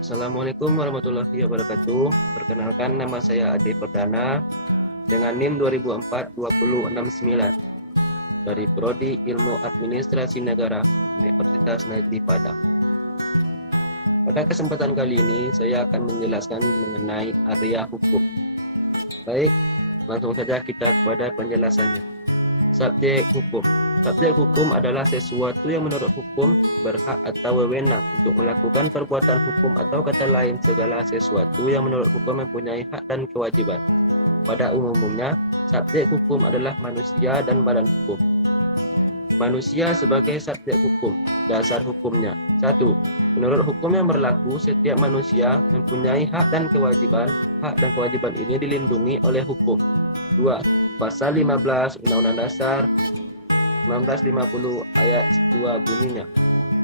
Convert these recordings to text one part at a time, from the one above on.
Assalamualaikum warahmatullahi wabarakatuh. Perkenalkan, nama saya Ade Perdana dengan NIM 2004-2069 dari Prodi Ilmu Administrasi Negara Universitas Negeri Padang. Pada kesempatan kali ini saya akan menjelaskan mengenai area hukum. Baik, langsung saja kita kepada penjelasannya. Subjek hukum. Subjek hukum adalah sesuatu yang menurut hukum berhak atau wewenang untuk melakukan perbuatan hukum, atau kata lain segala sesuatu yang menurut hukum mempunyai hak dan kewajiban. Pada umumnya, subjek hukum adalah manusia dan badan hukum. Manusia sebagai subjek hukum. Dasar hukumnya. 1. Menurut hukum yang berlaku, setiap manusia mempunyai hak dan kewajiban. Hak dan kewajiban ini dilindungi oleh hukum. 2. Pasal 15 Undang-Undang Dasar 1950 ayat 2 bunyinya,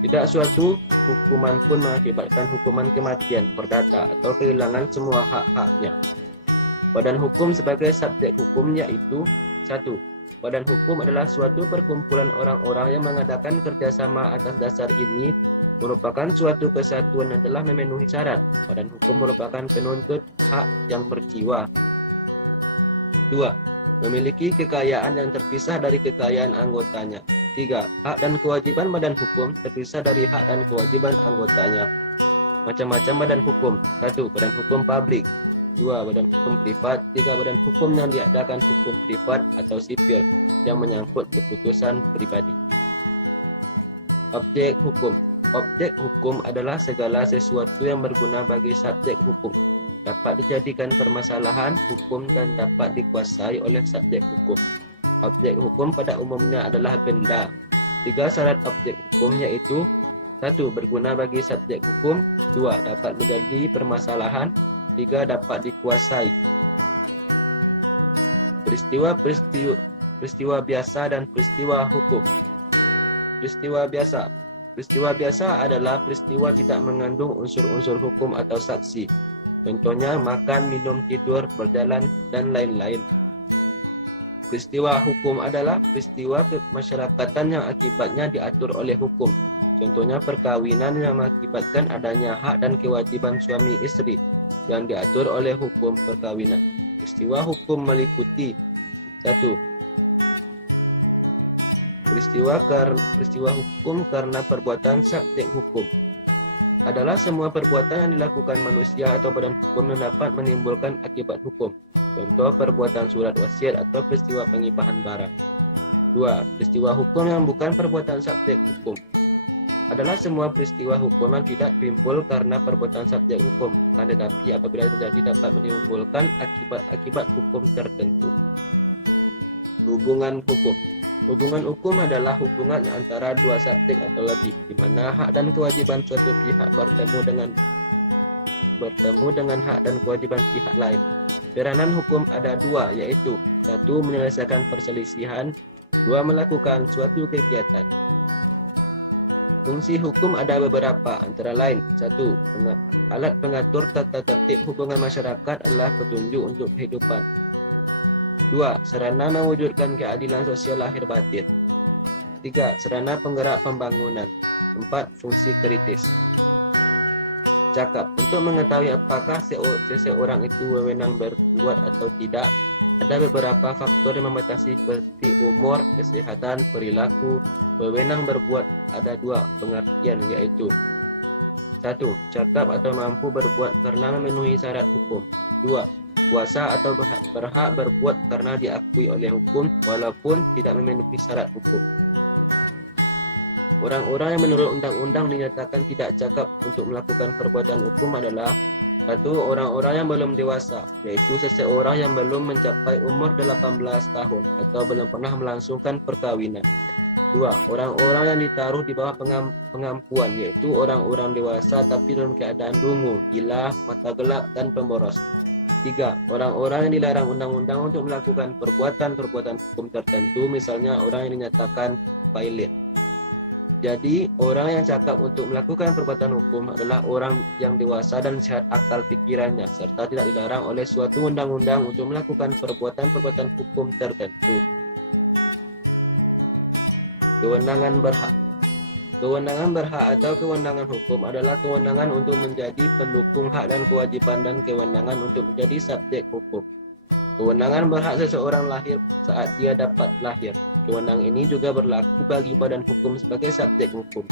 tidak suatu hukuman pun mengakibatkan hukuman kematian, perdata, atau kehilangan semua hak-haknya. Badan hukum sebagai subjek hukum yaitu 1. Badan hukum adalah suatu perkumpulan orang-orang yang mengadakan kerjasama. Atas dasar ini merupakan suatu kesatuan yang telah memenuhi syarat. Badan hukum merupakan penuntut hak yang berjiwa. 2. Memiliki kekayaan yang terpisah dari kekayaan anggotanya. 3. Hak dan kewajiban badan hukum terpisah dari hak dan kewajiban anggotanya. Macam-macam badan hukum. 1. Badan hukum publik. 2. Badan hukum privat. 3. Badan hukum yang diadakan hukum privat atau sipil yang menyangkut keputusan pribadi. Objek hukum. Objek hukum adalah segala sesuatu yang berguna bagi subjek hukum, dapat dijadikan permasalahan hukum dan dapat dikuasai oleh subjek hukum. Objek hukum pada umumnya adalah benda. 3 syarat objek hukum yaitu 1. Berguna bagi subjek hukum. 2. Dapat menjadi permasalahan. 3. Dapat dikuasai. Peristiwa biasa dan peristiwa hukum. Peristiwa biasa. Peristiwa biasa adalah peristiwa tidak mengandung unsur-unsur hukum atau saksi. Contohnya makan, minum, tidur, berjalan, dan lain-lain. Peristiwa hukum adalah peristiwa kemasyarakatan yang akibatnya diatur oleh hukum. Contohnya perkawinan yang mengakibatkan adanya hak dan kewajiban suami istri yang diatur oleh hukum perkawinan. Peristiwa hukum meliputi 1. Peristiwa hukum karena perbuatan subjek hukum adalah semua perbuatan yang dilakukan manusia atau badan hukum yang dapat menimbulkan akibat hukum. Contoh perbuatan surat wasiat atau peristiwa pengibahan barang. 2. Peristiwa hukum yang bukan perbuatan subjek hukum adalah semua peristiwa hukum yang tidak timbul karena perbuatan subjek hukum, tetapi apabila terjadi dapat menimbulkan akibat-akibat hukum tertentu. Hubungan hukum. Hubungan hukum adalah hubungan antara dua subjek atau lebih, di mana hak dan kewajiban suatu pihak bertemu dengan hak dan kewajiban pihak lain. Peranan hukum ada 2, yaitu 1. Menyelesaikan perselisihan. 2. Melakukan suatu kegiatan. Fungsi hukum ada beberapa, antara lain 1. Alat pengatur tata tertib hubungan masyarakat adalah petunjuk untuk kehidupan. 2. Sarana mewujudkan keadilan sosial lahir batin. 3. Sarana penggerak pembangunan. 4. Fungsi kritis. Cakap. Untuk mengetahui apakah seseorang itu wewenang berbuat atau tidak, ada beberapa faktor yang membatasi seperti umur, kesehatan, perilaku. Wewenang berbuat ada 2 pengertian, yaitu 1. Cakap atau mampu berbuat karena memenuhi syarat hukum. 2. Kuasa atau berhak berbuat karena diakui oleh hukum walaupun tidak memenuhi syarat hukum. Orang-orang yang menurut undang-undang dinyatakan tidak cakap untuk melakukan perbuatan hukum adalah 1. Orang-orang yang belum dewasa, yaitu seseorang yang belum mencapai umur 18 tahun atau belum pernah melangsungkan perkawinan. 2. Orang-orang yang ditaruh di bawah pengampuan, yaitu orang-orang dewasa tapi dalam keadaan dungu, gila, mata gelap, dan pemboros. 3. Orang-orang yang dilarang undang-undang untuk melakukan perbuatan-perbuatan hukum tertentu, misalnya orang yang dinyatakan violent. Jadi, orang yang cakap untuk melakukan perbuatan hukum adalah orang yang dewasa dan sehat akal pikirannya, serta tidak dilarang oleh suatu undang-undang untuk melakukan perbuatan-perbuatan hukum tertentu. Kewenangan berhak. Kewenangan berhak atau kewenangan hukum adalah kewenangan untuk menjadi pendukung hak dan kewajiban dan kewenangan untuk menjadi subjek hukum. Kewenangan berhak seseorang lahir saat dia dapat lahir. Kewenangan ini juga berlaku bagi badan hukum sebagai subjek hukum.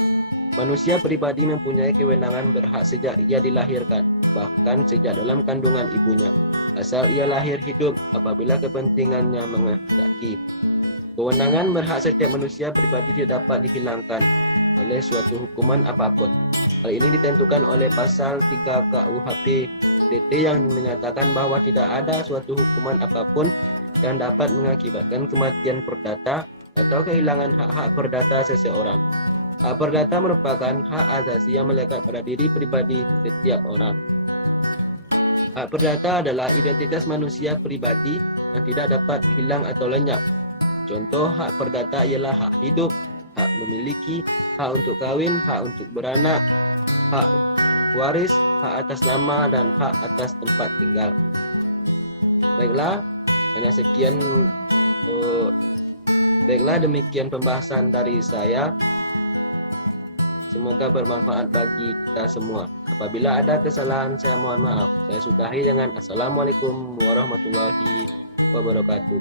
Manusia pribadi mempunyai kewenangan berhak sejak ia dilahirkan, bahkan sejak dalam kandungan ibunya, asal ia lahir hidup apabila kepentingannya menghendaki. Kewenangan berhak setiap manusia pribadi tidak dapat dihilangkan oleh suatu hukuman apapun. Hal ini ditentukan oleh pasal 3 KUHP DT yang menyatakan bahwa tidak ada suatu hukuman apapun yang dapat mengakibatkan kematian perdata atau kehilangan hak-hak perdata seseorang. Hak perdata merupakan hak asasi yang melekat pada diri pribadi setiap orang. Hak perdata adalah identitas manusia pribadi yang tidak dapat hilang atau lenyap. Contoh hak perdata ialah hak hidup, hak memiliki, hak untuk kawin, hak untuk beranak, hak waris, hak atas nama, dan hak atas tempat tinggal. Baiklah, hanya sekian. Baiklah, demikian pembahasan dari saya. Semoga bermanfaat bagi kita semua. Apabila ada kesalahan, saya mohon maaf. Saya sudahi dengan Assalamualaikum warahmatullahi wabarakatuh.